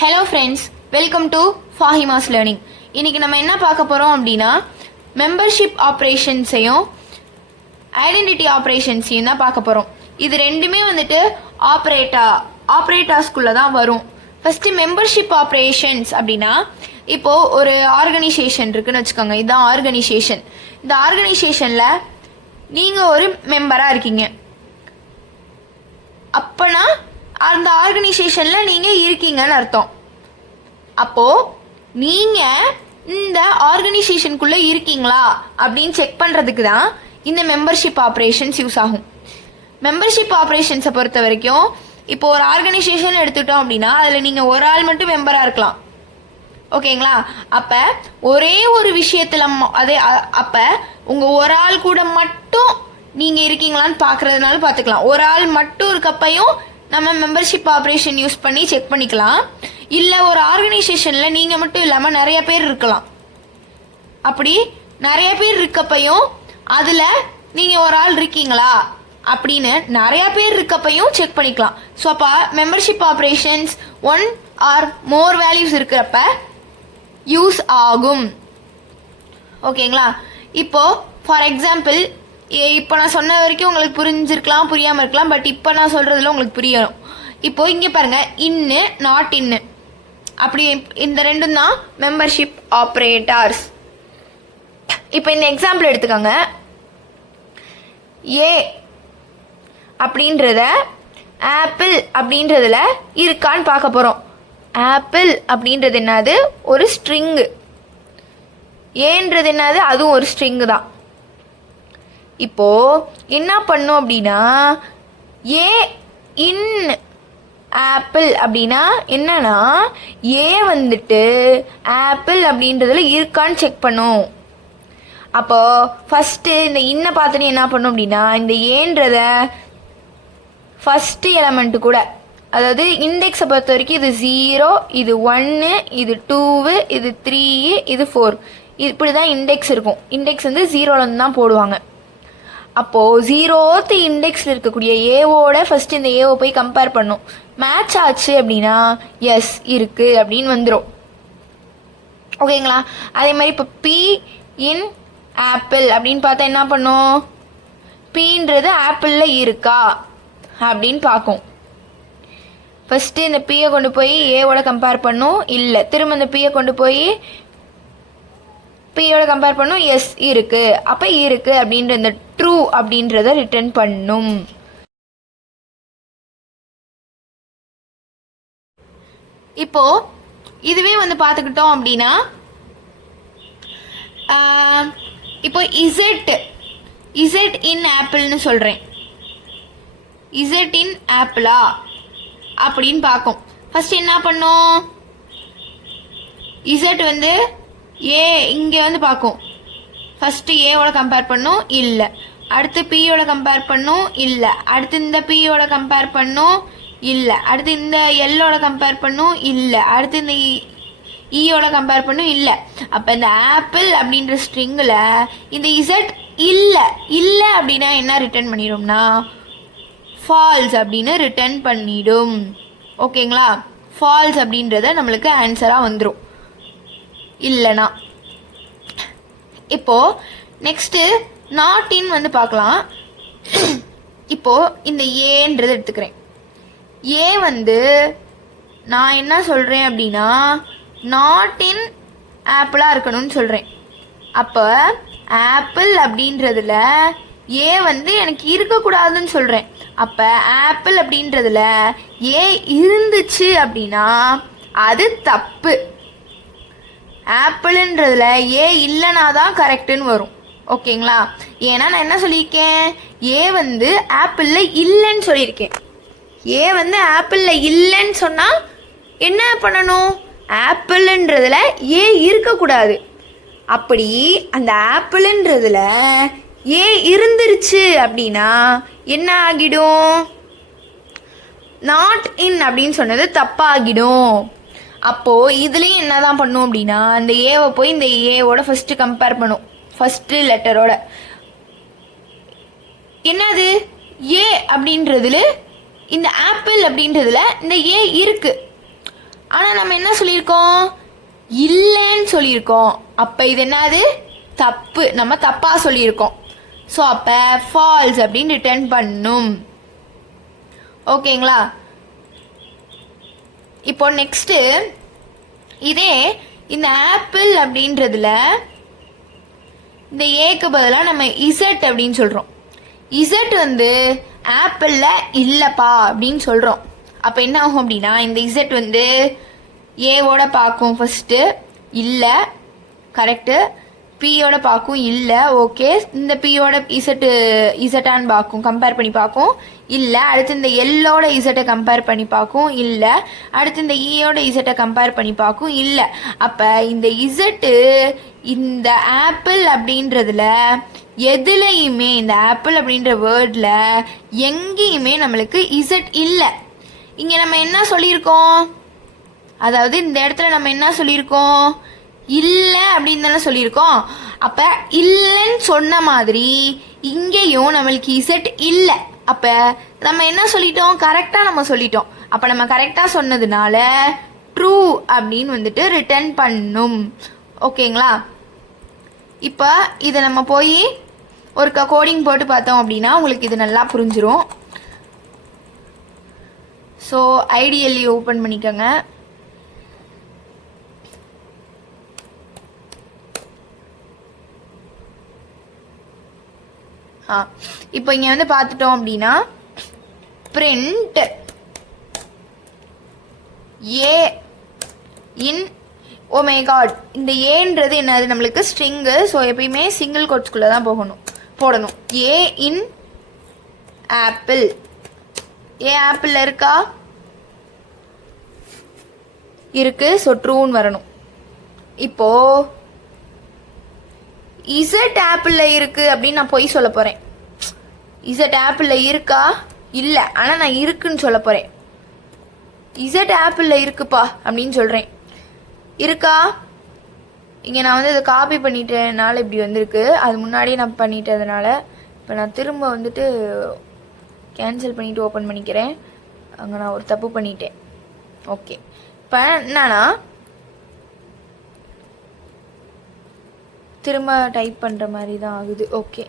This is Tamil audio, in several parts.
Hello friends, welcome to Fahima's learning. இன்றைக்கி நம்ம என்ன பார்க்க போகிறோம் அப்படின்னா, மெம்பர்ஷிப் ஆப்ரேஷன்ஸையும் ஐடென்டிட்டி ஆப்ரேஷன்ஸையும் தான் பார்க்க போகிறோம். இது ரெண்டுமே வந்துட்டு ஆப்ரேட்டர்ஸ்குள்ளே தான் வரும். ஃபஸ்ட்டு மெம்பர்ஷிப் ஆப்ரேஷன்ஸ் அப்படின்னா, இப்போது ஒரு ஆர்கனைசேஷன் இருக்குதுன்னு வச்சுக்கோங்க. இதுதான் ஆர்கனைசேஷன். இந்த ஆர்கனைசேஷனில் நீங்கள் ஒரு மெம்பராக இருக்கீங்க. அப்போனா அந்த ஆர்கனைசேஷனில் நீங்கள் இருக்கீங்கன்னு அர்த்தம். அப்போது நீங்கள் இந்த ஆர்கனைசேஷனுக்குள்ளே இருக்கீங்களா அப்படின்னு செக் பண்ணுறதுக்கு தான் இந்த மெம்பர்ஷிப் ஆப்ரேஷன்ஸ் யூஸ் ஆகும். மெம்பர்ஷிப் ஆப்ரேஷன்ஸை பொறுத்த வரைக்கும், இப்போ ஒரு ஆர்கனைசேஷன் எடுத்துட்டோம் அப்படின்னா அதில் நீங்கள் ஒரு ஆள் மட்டும் மெம்பராக இருக்கலாம். ஓகேங்களா? அப்போ ஒரே ஒரு விஷயத்தில் அப்போ உங்கள் ஒரு ஆள் கூட மட்டும் நீங்கள் இருக்கீங்களான்னு பார்க்குறதுனால பார்த்துக்கலாம். ஒரு ஆள் மட்டும் இருக்கப்பையும் நம்ம மெம்பர்ஷிப் ஆப்ரேஷன் யூஸ் பண்ணி செக் பண்ணிக்கலாம். இல்லை ஒரு ஆர்கனைசேஷனில் நீங்கள் மட்டும் இல்லாமல் நிறைய பேர் இருக்கலாம். அப்படி நிறைய பேர் இருக்கப்பையும் அதில் நீங்கள் ஒரு ஆள் இருக்கீங்களா அப்படின்னு நிறைய பேர் இருக்கப்பையும் செக் பண்ணிக்கலாம். ஸோ அப்போ மெம்பர்ஷிப் ஆப்ரேஷன்ஸ் ஒன் ஆர் மோர் வேல்யூஸ் இருக்கிறப்ப யூஸ் ஆகும். ஓகேங்களா? இப்போது ஃபார் எக்ஸாம்பிள், இப்போ நான் சொன்ன வரைக்கும் உங்களுக்கு புரிஞ்சிருக்கலாம், புரியாமல் இருக்கலாம். பட் இப்போ நான் சொல்கிறதுல உங்களுக்கு புரியணும். இப்போது இங்கே பாருங்கள், இன்னு நாட் இன்னு அப்படி இந்த ரெண்டும் தான் மெம்பர்ஷிப் ஆப்ரேட்டர்ஸ். இப்போ இந்த எக்ஸாம்பிள் எடுத்துக்கோங்க. ஏ அப்படின்றத ஆப்பிள் அப்படின்றதுல இருக்கான்னு பார்க்க போகிறோம். ஆப்பிள் அப்படின்றது என்னது? ஒரு ஸ்ட்ரிங்கு. ஏன்றது என்னது? அதுவும் ஒரு ஸ்ட்ரிங்கு தான். இப்போது என்ன பண்ணும் அப்படின்னா, ஏ இன் ஆப்பிள் அப்படின்னா என்னன்னா, ஏ வந்துட்டு ஆப்பிள் அப்படின்றதுல இருக்கான்னு செக் பண்ணும். அப்போது ஃபஸ்ட்டு இந்த இன்னை பார்த்துட்டு என்ன பண்ணும் அப்படின்னா, இந்த ஏன்றத ஃபஸ்ட்டு எலமெண்ட்டு கூட, அதாவது இண்டெக்ஸை பொறுத்த வரைக்கும் இது 0, இது 1, இது 2, இது 3, இது 4, இப்படி தான் இண்டெக்ஸ் இருக்கும். இண்டெக்ஸ் வந்து 0லேருந்து தான் போடுவாங்க. அப்போது 0th இண்டெக்ஸில் இருக்கக்கூடிய ஏவோட ஃபஸ்ட்டு இந்த ஏவை போய் கம்பேர் பண்ணும். மேட்ச் ஆச்சு அப்படின்னா எஸ் இருக்குது அப்படின்னு வந்துடும். ஓகேங்களா? அதே மாதிரி இப்போ பி இன் ஆப்பிள் அப்படின்னு பார்த்தா என்ன பண்ணும்? பீன்றது ஆப்பிளில் இருக்கா அப்படின்னு பார்க்கும். ஃபஸ்ட்டு இந்த பியை கொண்டு போய் ஏவோட கம்பேர் பண்ணும், இல்லை. திரும்ப இந்த பியை கொண்டு போய் பியோட கம்பேர் பண்ணும், எஸ் இருக்கு. அப்போ இருக்கு அப்படின்ற இந்த ட்ரூ அப்படின்றத ரிட்டர்ன் பண்ணும். இப்போ இதுவே வந்து பார்த்துக்கிட்டோம் அப்படின்னா, இப்போ இசட் இன் ஆப்பிள்னு சொல்கிறேன். இசட் இன் ஆப்பிளா அப்படின்னு பார்க்கும். ஃபர்ஸ்ட் என்ன பண்ணும்? இசட் வந்து ஏ இங்கே வந்து பார்க்கும். ஃபஸ்ட்டு ஏவோட கம்பேர் பண்ணும், இல்லை. அடுத்து பியோட கம்பேர் பண்ணும், இல்லை. அடுத்து இந்த பியோட கம்பேர் பண்ணும், இல்லை. அடுத்து இந்த எல்லோட கம்பேர் பண்ணும், இல்லை. அடுத்து இந்த ஈயோட கம்பேர் பண்ணும், இல்லை. அப்போ இந்த ஆப்பிள் அப்படின்ற ஸ்ட்ரிங்கில் இந்த இசட் இல்லை அப்படின்னா என்ன ரிட்டர்ன் பண்ணிடும்னா ஃபால்ஸ் அப்படின்னு ரிட்டர்ன் பண்ணிடும். ஓகேங்களா? ஃபால்ஸ் அப்படின்றத நம்மளுக்கு ஆன்சராக வந்துடும் இல்லைனா. இப்போது நெக்ஸ்ட்டு நாட் இன் வந்து பார்க்கலாம். இப்போது இந்த ஏன்றது எடுத்துக்கிறேன். ஏ வந்து நான் என்ன சொல்கிறேன் அப்படின்னா, நாட் இன் ஆப்பிளாக இருக்கணும்னு சொல்கிறேன். அப்போ ஆப்பிள் அப்படின்றதுல ஏ வந்து எனக்கு இருக்கக்கூடாதுன்னு சொல்கிறேன். அப்போ ஆப்பிள் அப்படின்றதுல ஏ இருந்துச்சு அப்படின்னா அது தப்பு. ஆப்பிள்ன்றதுல ஏ இல்லைனா தான் கரெக்டுன்னு வரும். ஓகேங்களா? ஏன்னா நான் என்ன சொல்லியிருக்கேன்? ஏ வந்து ஆப்பிளில் இல்லைன்னு சொல்லியிருக்கேன். ஏ வந்து ஆப்பிளில் இல்லைன்னு சொன்னால் என்ன பண்ணணும்? ஆப்பிள்ன்றதுல ஏ இருக்கக்கூடாது. அப்படி அந்த ஆப்பிள்ன்றதுல ஏ இருந்துருச்சு அப்படின்னா என்ன ஆகிடும்? நாட் இன் அப்படின்னு சொன்னது தப்பாகிடும். அப்போது இதுலேயும் என்ன தான் பண்ணும் அப்படின்னா, அந்த ஏவை போய் இந்த ஏவோட ஃபஸ்ட்டு கம்பேர் பண்ணும். ஃபஸ்ட்டு லெட்டரோட என்னது? ஏ அப்படின்றதுல இந்த ஆப்பிள் அப்படின்றதுல இந்த ஏ இருக்குது. ஆனால் நம்ம என்ன சொல்லியிருக்கோம், இல்லைன்னு சொல்லியிருக்கோம். அப்போ இது என்னது, தப்பு, நம்ம தப்பாக சொல்லியிருக்கோம். ஸோ அப்போ ஃபால்ஸ் அப்படின்னு ரிட்டர்ன் பண்ணும். ஓகேங்களா? இப்போ நெக்ஸ்ட்டு இதே இந்த ஆப்பிள் அப்படின்றதுல இந்த ஏக்கு பதிலாக நம்ம இசட் அப்படின்னு சொல்கிறோம். இசட் வந்து ஆப்பிளில் இல்லைப்பா அப்படின்னு சொல்கிறோம். அப்போ என்ன ஆகும் அப்படின்னா, இந்த இசட் வந்து ஏவோட பார்க்கும் ஃபஸ்ட்டு, இல்லை, கரெக்டு. பியோட பார்க்கும், இல்லை, ஓகே. இந்த பியோட இசட்டான்னு பார்க்கும், கம்பேர் பண்ணி பார்க்கும், இல்லை. அடுத்து இந்த எல்லோட இசட்டை கம்பேர் பண்ணி பார்க்கும், இல்லை. அடுத்து இந்த ஈயோட இசட்டை கம்பேர் பண்ணி பார்க்கும், இல்லை. அப்போ இந்த இசட்டு இந்த ஆப்பிள் அப்படின்றதுல எதுலையுமே, இந்த ஆப்பிள் அப்படின்ற வேர்டில் எங்கேயுமே நம்மளுக்கு இசட் இல்லை. இங்கே நம்ம என்ன சொல்லியிருக்கோம், அதாவது இந்த இடத்துல நம்ம என்ன சொல்லியிருக்கோம், இல்லை அப்படின்னு தானே சொல்லியிருக்கோம். அப்போ இல்லைன்னு சொன்ன மாதிரி இங்கேயும் நம்மளுக்கு இசட் இல்லை. அப்போ நம்ம என்ன சொல்லிட்டோம், கரெக்டாக நம்ம சொல்லிட்டோம். அப்போ நம்ம கரெக்டாக சொன்னதுனால ட்ரூ அப்படின்னு வந்துட்டு ரிட்டர்ன் பண்ணும். ஓகேங்களா? இப்போ இதை நம்ம போய் ஒரு கோடிங் போட்டு பார்த்தோம் அப்படின்னா உங்களுக்கு இது நல்லா புரிஞ்சிரும். ஸோ ஐடிஎல்இ ஓப்பன் பண்ணிக்கோங்க. இப்போ இங்கே வந்து பார்த்துட்டோம் அப்படின்னா print a in oh my god. இந்த ஏன்றது என்னது, நம்மளுக்கு ஸ்ட்ரிங்கு. ஸோ எப்பயுமே சிங்கிள் கோட்ஸ்குள்ளே தான் போடணும். ஏ இன் ஆப்பிள். ஏ ஆப்பிளில் இருக்கா, இருக்கு. ஸோ ட்ரூன்னு வரணும். இப்போ இசட் ஆப்பிளில் இருக்கு அப்படின்னு நான் பொய் சொல்ல போகிறேன். இசட் ஆப்பிளில் இருக்கா, இல்லை, ஆனால் நான் இருக்குன்னு சொல்ல போகிறேன். இசட் ஆப்பிளில் இருக்குப்பா அப்படின்னு சொல்கிறேன். இருக்கா, இங்கே நான் வந்து இதை காப்பி பண்ணிட்டேனால இப்படி வந்திருக்கு. அது முன்னாடியே நான் பண்ணிட்டதுனால இப்போ நான் திரும்ப வந்துட்டு கேன்சல் பண்ணிவிட்டு ஓப்பன் பண்ணிக்கிறேன். அங்கே நான் ஒரு தப்பு பண்ணிட்டேன். ஓகே, இப்போ என்னன்னா திரும்ப டைப் பண்ணுற மாதிரி தான் ஆகுது. ஓகே,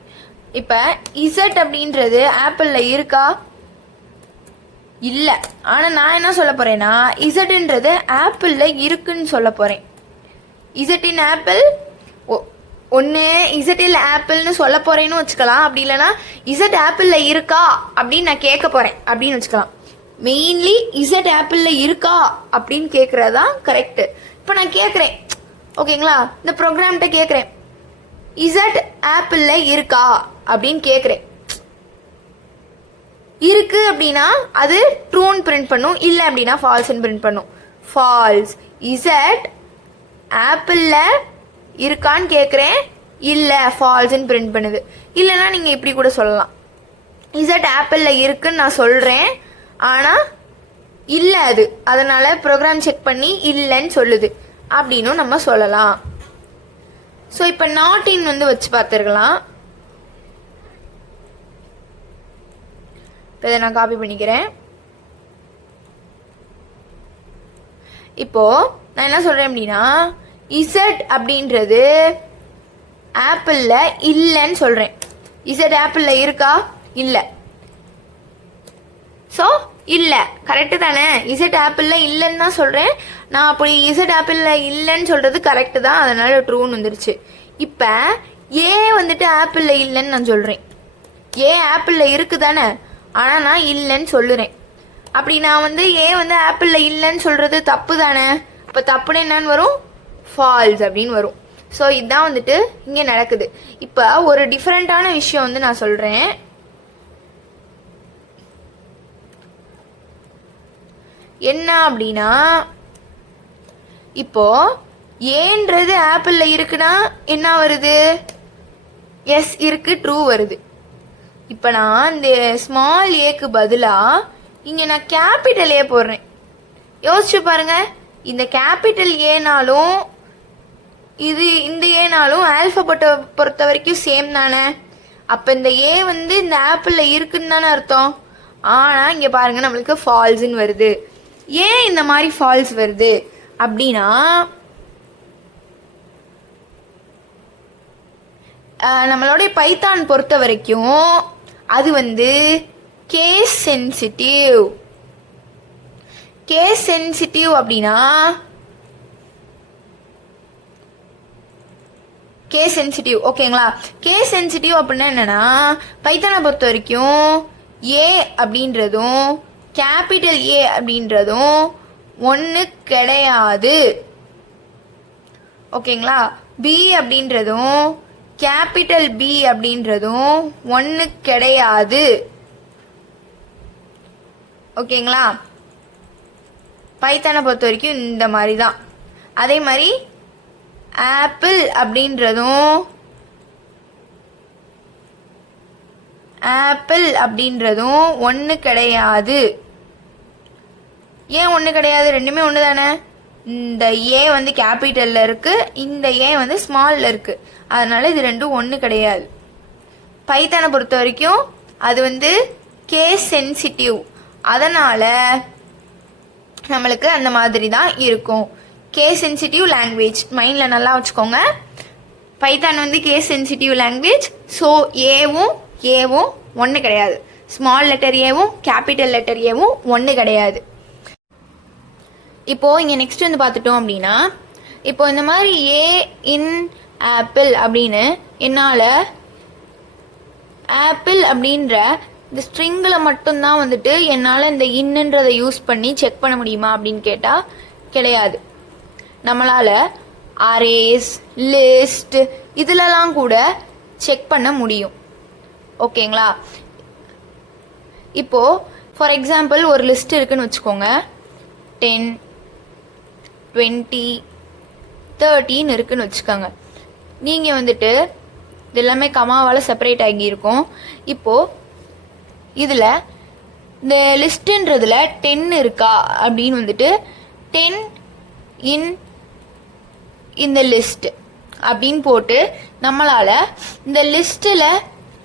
இப்போ இசட் அப்படின்றது ஆப்பிளில் இருக்கா, இல்லை. ஆனால் நான் என்ன சொல்ல போகிறேன்னா இசட்ன்றது ஆப்பிளில் இருக்குன்னு சொல்ல போகிறேன். இசட்டின் ஆப்பிள், ஒன்று இசட்டில் ஆப்பிள்னு சொல்ல போகிறேன்னு வச்சுக்கலாம். அப்படி இல்லைனா இசட் ஆப்பிளில் இருக்கா அப்படின்னு நான் கேட்க போகிறேன் அப்படின்னு வச்சுக்கலாம். மெயின்லி இசட் ஆப்பிளில் இருக்கா அப்படின்னு கேட்குறது தான் கரெக்டு. இப்போ நான் கேட்குறேன், ஓகேங்களா, இந்த ப்ரோக்ராம்கிட்ட கேட்குறேன், இசட் ஆப்பிளில் இருக்கா அப்படின்னு கேட்குறேன். இருக்கு அப்படின்னா அது ட்ரூன்னு பிரிண்ட் பண்ணும், இல்லை அப்படின்னா ஃபால்ஸ்ன்னு பிரிண்ட் பண்ணும். ஃபால்ஸ். இசட் ஆப்பிளில் இருக்கான்னு கேட்குறேன், இல்லை, ஃபால்ஸ்ன்னு பிரிண்ட் பண்ணுது. இல்லைன்னா நீங்கள் இப்படி கூட சொல்லலாம், இசட் ஆப்பிளில் இருக்குன்னு நான் சொல்கிறேன், ஆனால் இல்லை அது, அதனால் ப்ரோக்ராம் செக் பண்ணி இல்லைன்னு சொல்லுது அப்படின்னும் நம்ம சொல்லலாம். ஸோ இப்போ நாட் இன் வந்து வச்சு பார்த்துருக்கலாம். இப்போ இதை நான் காப்பி பண்ணிக்கிறேன். இப்போது நான் என்ன சொல்கிறேன் அப்படின்னா இசட் அப்படின்றது ஆப்பிளில் இல்லைன்னு சொல்கிறேன். இசட் ஆப்பிளில் இருக்கா, இல்லை. ஸோ இல்லை, கரெக்டு தானே. இசட் ஆப்பிளில் இல்லைன்னு தான் சொல்கிறேன் நான். அப்படி இசட் ஆப்பிளில் இல்லைன்னு சொல்கிறது கரெக்டு தான், அதனால் ட்ரூன்னு வந்துருச்சு. இப்போ ஏ வந்துட்டு ஆப்பிளில் இல்லைன்னு நான் சொல்கிறேன். ஏ ஆப்பிளில் இருக்குது தானே, ஆனால் நான் இல்லைன்னு சொல்லுறேன். அப்படி நான் வந்து ஏ வந்து ஆப்பிளில் இல்லைன்னு சொல்கிறது தப்பு தானே. இப்போ தப்புன்னு என்னன்னு வரும், ஃபால்ஸ் அப்படின்னு வரும். ஸோ இதுதான் வந்துட்டு இங்கே நடக்குது. இப்போ ஒரு டிஃப்ரெண்ட்டான விஷயம் வந்து நான் சொல்கிறேன். என்ன அப்படின்னா, இப்போ ஏன்றது ஆப்பிளில் இருக்குன்னா என்ன வருது, எஸ் இருக்கு, ட்ரூ வருது. இப்போ நான் இந்த ஸ்மால் ஏக்கு பதிலாக இங்கே நான் கேபிட்டல் ஏ போடுறேன். யோசிச்சு பாருங்க, இந்த கேபிட்டல் ஏனாலும் இது இந்த ஏனாலும் ஆல்ஃபபெட்டை பொறுத்த வரைக்கும் சேம் தானே. அப்போ இந்த ஏ வந்து இந்த ஆப்பிளில் இருக்குன்னு தானே அர்த்தம். ஆனால் இங்கே பாருங்கள் நம்மளுக்கு ஃபால்ஸ்ன்னு வருது. ஏன் இந்த மாதிரி ஃபால்ஸ் வருது அப்படின்னா நம்மளுடைய பைத்தான் பொறுத்த வரைக்கும் அது வந்து கேஸ் சென்சிட்டிவ். கேஸ் சென்சிட்டிவ் அப்படின்னா கேஸ் சென்சிட்டிவ் ஓகேங்களா. கேஸ் சென்சிட்டிவ் அப்படின்னா என்னன்னா பைத்தானை பொறுத்த வரைக்கும் ஏ அப்படின்றதும் கேபிட்டல் ஏ அப்படின்றதும் ஒன்று கிடையாது ஓகேங்களா. பி அப்படின்றதும் கேபிட்டல் பி அப்படின்றதும் ஒன்று கிடையாது ஓகேங்களா. பைத்தானை பொறுத்த வரைக்கும் இந்த மாதிரி தான். அதே மாதிரி ஆப்பிள் அப்படின்றதும் ஒன்று கிடையாது. ஏன் ஒன்று கிடையாது? ரெண்டுமே ஒன்று தானே. இந்த ஏ வந்து கேபிட்டல்ல இருக்கு, இந்த ஏ வந்து ஸ்மால்ல இருக்கு, அதனால இது ரெண்டும் ஒன்று கிடையாது. பைத்தானை பொறுத்த வரைக்கும் அது வந்து கேஸ் சென்சிட்டிவ், அதனால நம்மளுக்கு அந்த மாதிரி தான் இருக்கும். கேஸ் சென்சிட்டிவ் லாங்குவேஜ் மைண்டில் நல்லா வச்சுக்கோங்க. பைத்தான் வந்து கேஸ் சென்சிட்டிவ் லாங்குவேஜ். ஸோ ஏவும் ஒன்று கிடையாது, ஸ்மால் லெட்டர் ஏவும் கேபிட்டல் லெட்டர் ஏவும் ஒன்று கிடையாது. இப்போ இங்கே நெக்ஸ்ட் வந்து பார்த்துட்டோம் அப்படின்னா, இப்போ இந்த மாதிரி ஏ இன் ஆப்பிள் அப்படின்னு என்னால் ஆப்பிள் அப்படின்ற இந்த ஸ்ட்ரிங்கில் மட்டும்தான் வந்துட்டு என்னால் இந்த இன்னன்றதை யூஸ் பண்ணி செக் பண்ண முடியுமா அப்படின்னு கேட்டால் கிடையாது. நம்மளால் அரேஸ் லிஸ்ட் இதிலலாம் கூட செக் பண்ண முடியும் ஓகேங்களா. இப்போது ஃபார் எக்ஸாம்பிள் ஒரு லிஸ்ட் இருக்குன்னு வச்சுக்கோங்க. 10, 20, 13 இருக்குன்னு வச்சுக்கோங்க. நீங்கள் வந்துட்டு இது எல்லாமே கமாவால் செப்பரேட் ஆகியிருக்கும். இப்போது இதில் இந்த லிஸ்ட்டுன்றதுல 10 இருக்கா அப்படின்னு வந்துட்டு 10 இன் இந்த லிஸ்ட் அப்படின்னு போட்டு நம்மளால் இந்த லிஸ்ட்டில்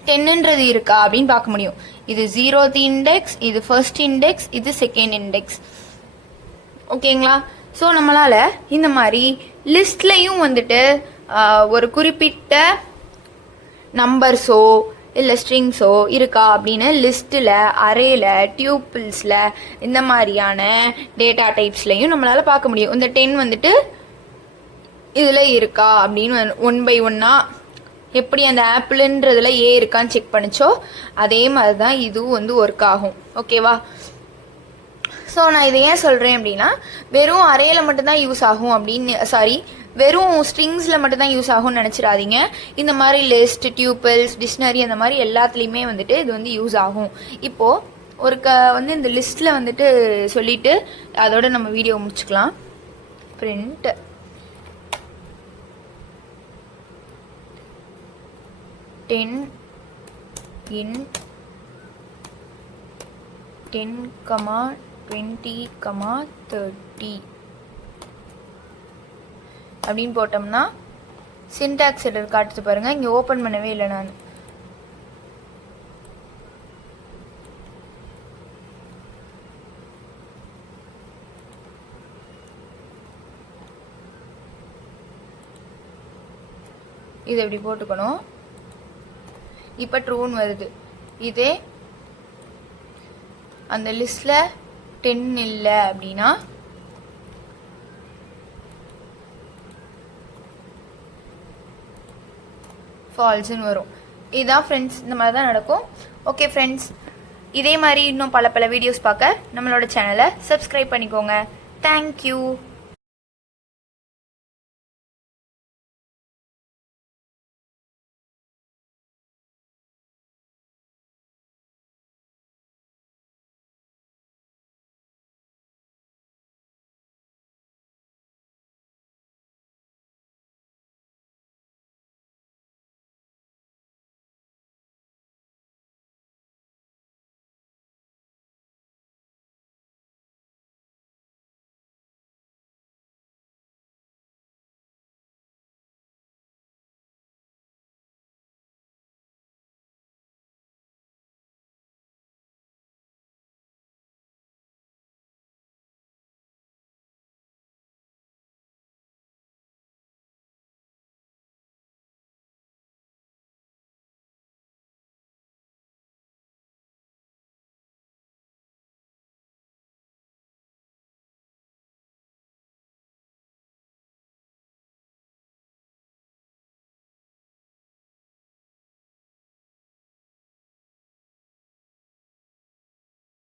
10ன்றது இருக்கா அப்படின்னு பார்க்க முடியும். இது 0th இண்டெக்ஸ், இது ஃபர்ஸ்ட் இண்டெக்ஸ், இது செகண்ட் இண்டெக்ஸ் ஓகேங்களா. ஸோ நம்மளால் இந்த மாதிரி லிஸ்ட்லையும் வந்துட்டு ஒரு குறிப்பிட்ட நம்பர்ஸோ இல்லை ஸ்ட்ரிங்ஸோ இருக்கா அப்படின்னு லிஸ்ட்டில், அரேல, டியூப்பிள்ஸில் இந்த மாதிரியான டேட்டா டைப்ஸ்லையும் நம்மளால் பார்க்க முடியும். இந்த 10 வந்துட்டு இதில் இருக்கா அப்படின்னு 1 by 1 எப்படி அந்த ஆப்பிள்ன்றதுல ஏ இருக்கான்னு செக் பண்ணிச்சோ அதே மாதிரி தான் இதுவும் வந்து ஒர்க் ஆகும் ஓகேவா. ஸோ நான் இதை ஏன் சொல்கிறேன் அப்படின்னா, வெறும் அரேயில் மட்டும்தான் யூஸ் ஆகும் அப்படின்னு வெறும் ஸ்ட்ரிங்ஸில் மட்டும்தான் யூஸ் ஆகும்னு நினச்சிடாதீங்க. இந்த மாதிரி லிஸ்ட், டியூப்பிள்ஸ், டிக்ஷனரி அந்த மாதிரி எல்லாத்துலேயுமே வந்துட்டு இது வந்து யூஸ் ஆகும். இப்போது ஒரு வந்து இந்த லிஸ்ட்டில் வந்துட்டு சொல்லிவிட்டு அதோட நம்ம வீடியோ முடிச்சுக்கலாம். பிரிண்ட் in 10, 20, 30 அப்படின்னு போட்டோம்னா சின்டாக்ஸ் எரர் காட்டுது பாருங்க. இங்கே ஓப்பன் பண்ணவே இல்லை நான். இது எப்படி போட்டுக்கணும். இப்போ ட்ரூன்னு வருது. இதே அந்த லிஸ்ட்டில் 10 இல்லை அப்படின்னா ஃபால்ஸ்ன்னு வரும். இதுதான் ஃப்ரெண்ட்ஸ், இந்த மாதிரி தான் நடக்கும். ஓகே ஃப்ரெண்ட்ஸ், இதே மாதிரி இன்னும் பல வீடியோஸ் பார்க்க நம்மளோட சேனலை சப்ஸ்கிரைப் பண்ணிக்கோங்க. தேங்க்யூ.